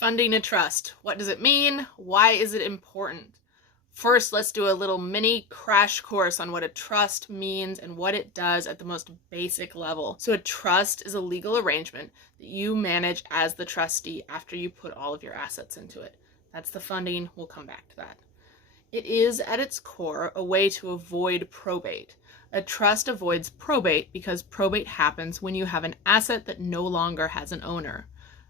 Funding a trust. What does it mean? Why is it important? First, let's do a little mini crash course on what a trust means and what it does at the most basic level. So a trust is a legal arrangement that you manage as the trustee after you put all of your assets into it. That's the funding. We'll come back to that. It is, at its core, a way to avoid probate. A trust avoids probate because probate happens when you have an asset that no longer has an owner.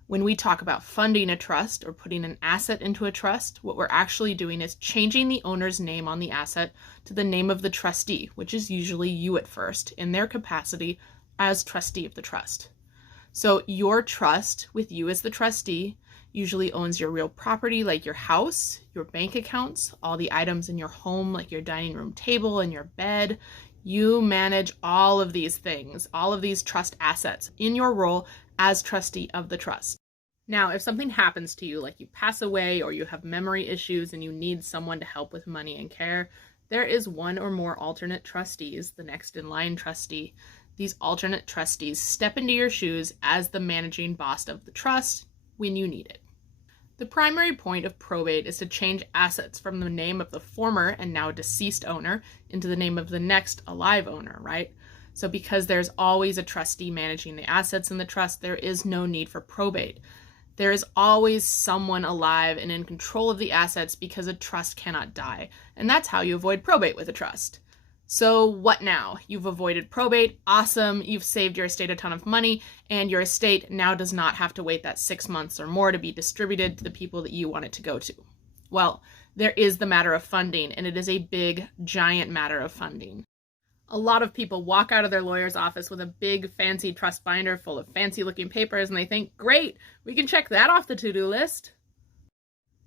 When we talk about funding a trust or putting an asset into a trust, what we're actually doing is changing the owner's name on the asset to the name of the trustee, which is usually you at first, in their capacity as trustee of the trust. So your trust, with you as the trustee, usually owns your real property like your house, your bank accounts, all the items in your home like your dining room table and your bed. You manage all of these things, all of these trust assets in your role as trustee of the trust. Now, if something happens to you, like you pass away or you have memory issues and you need someone to help with money and care, there is one or more alternate trustees, the next in line trustee. These alternate trustees step into your shoes as the managing boss of the trust when you need it. The primary point of probate is to change assets from the name of the former and now deceased owner into the name of the next alive owner, right? So because there's always a trustee managing the assets in the trust, there is no need for probate. There is always someone alive and in control of the assets because a trust cannot die. And that's how you avoid probate with a trust. So what now? You've avoided probate. Awesome. You've saved your estate a ton of money, and your estate now does not have to wait that 6 months or more to be distributed to the people that you want it to go to. Well, there is the matter of funding, and it is a big, giant matter of funding. A lot of people walk out of their lawyer's office with a big, fancy trust binder full of fancy-looking papers, and they think, great, we can check that off the to-do list.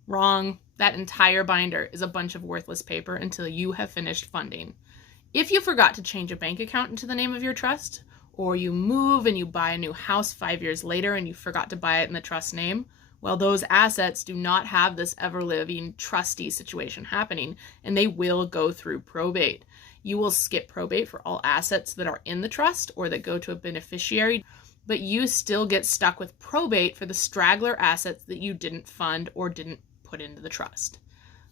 Wrong. That entire binder is a bunch of worthless paper until you have finished funding. If you forgot to change a bank account into the name of your trust, or you move and you buy a new house 5 years later and you forgot to buy it in the trust name, well, those assets do not have this ever-living trustee situation happening, and they will go through probate. You will skip probate for all assets that are in the trust or that go to a beneficiary, but you still get stuck with probate for the straggler assets that you didn't fund or didn't put into the trust.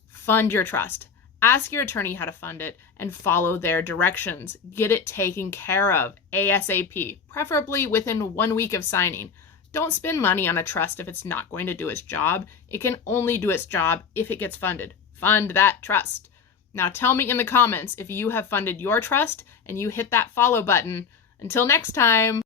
Fund your trust. Ask your attorney how to fund it and follow their directions. Get it taken care of ASAP, preferably within 1 week of signing. Don't spend money on a trust if it's not going to do its job. It can only do its job if it gets funded. Fund that trust. Now tell me in the comments if you have funded your trust and you hit that follow button. Until next time.